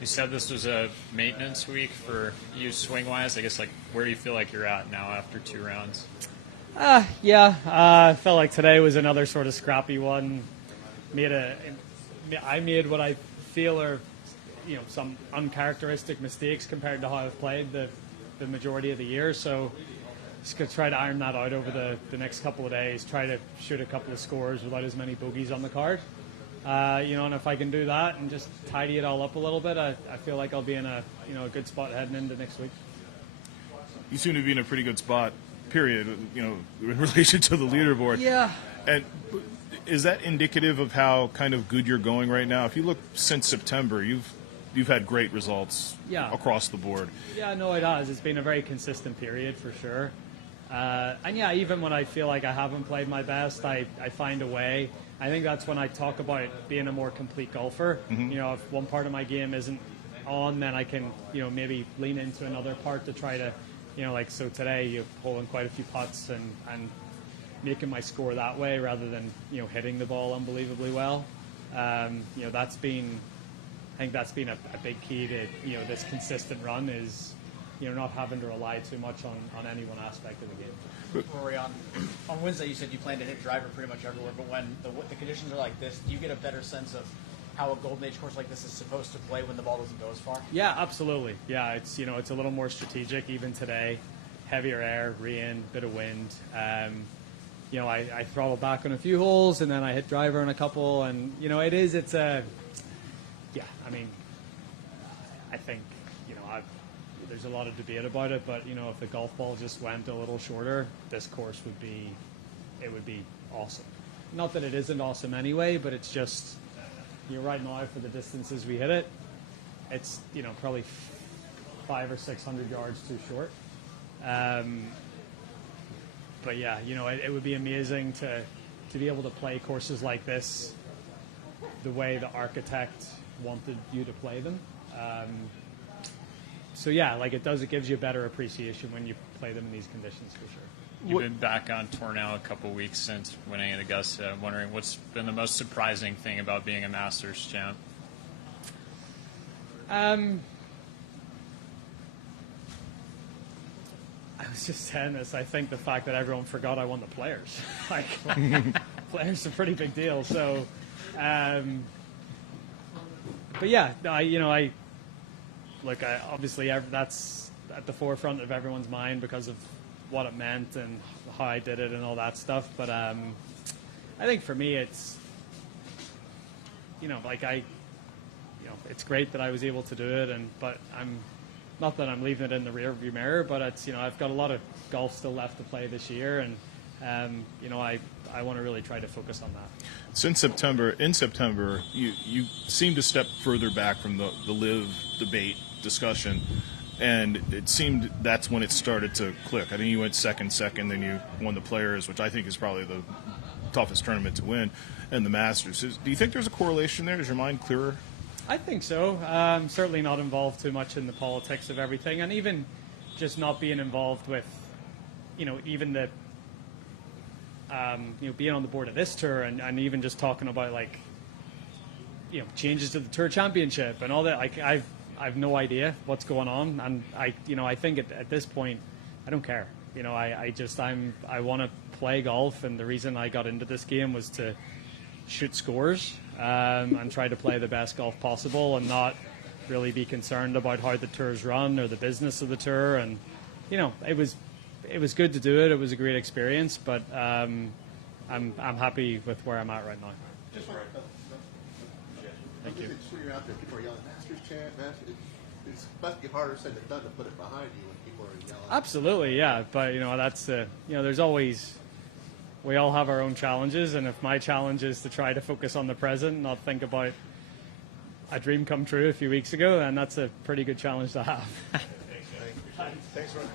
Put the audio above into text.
You said this was a maintenance week for you swing-wise. I guess, like, where do you feel like you're at now after 2 rounds? I felt like today was another sort of scrappy one. I made what I feel are, some uncharacteristic mistakes compared to how I've played the majority of the year. So just going to try to iron that out over the next couple of days, try to shoot a couple of scores without as many bogeys on the card. And if I can do that and just tidy it all up a little bit, I feel like I'll be in a good spot heading into next week. You seem to be in a pretty good spot, period, in relation to the leaderboard. Yeah. And is that indicative of how kind of good you're going right now? If you look since September, you've had great results across the board. Yeah, no, it has. It's been a very consistent period for sure. Even when I feel like I haven't played my best, I find a way. I think that's when I talk about being a more complete golfer. Mm-hmm. If one part of my game isn't on, then I can, maybe lean into another part to try to, so today you're holding quite a few putts and making my score that way rather than, hitting the ball unbelievably well. I think that's been a big key to, this consistent run is, not having to rely too much on any one aspect of the game. Rory, on Wednesday you said you plan to hit driver pretty much everywhere, but when the conditions are like this, do you get a better sense of how a Golden Age course like this is supposed to play when the ball doesn't go as far? Yeah, absolutely. Yeah, it's it's a little more strategic even today. Heavier air, rain, bit of wind. I throttle back on a few holes and then I hit driver on a couple, and I think there's a lot of debate about it, but if the golf ball just went a little shorter, this course would be awesome. Not that it isn't awesome anyway, but it's just right now for the distances we hit it, it's probably 500 or 600 yards too short. But yeah, it would be amazing to be able to play courses like this the way the architect wanted you to play them. It gives you a better appreciation when you play them in these conditions for sure. You've been back on tour now a couple weeks since winning at Augusta. I'm wondering what's been the most surprising thing about being a Masters champ? I was just saying this. I think the fact that everyone forgot I won the Players. Players are a pretty big deal. So, obviously that's at the forefront of everyone's mind because of what it meant and how I did it and all that stuff. But I think for me, it's it's great that I was able to do it, but I'm not that I'm leaving it in the rearview mirror, but it's I've got a lot of golf still left to play this year, and I want to really try to focus on that. Since September, you seem to step further back from the live debate discussion, and it seemed that's when it started to click. I think you went second, then you won the Players, which I think is probably the toughest tournament to win, and the Masters. Do you think there's a correlation there? Is your mind clearer? I think so. Certainly not involved too much in the politics of everything, and even just not being involved with, even the, being on the board of this tour, and even just talking about changes to the Tour Championship and all that. I've no idea what's going on, and I think at this point, I don't care. I want to play golf, and the reason I got into this game was to shoot scores and try to play the best golf possible, and not really be concerned about how the tour's run or the business of the tour. And it was good to do it. It was a great experience, but I'm happy with where I'm at right now. Thank you. When you're out there, people are yelling, Masters champ, Masters. It's about to get harder said than done to put it behind you when people are yelling. Absolutely, yeah. But, that's there's always, we all have our own challenges. And if my challenge is to try to focus on the present, not think about a dream come true a few weeks ago, then that's a pretty good challenge to have. Thanks, Rory.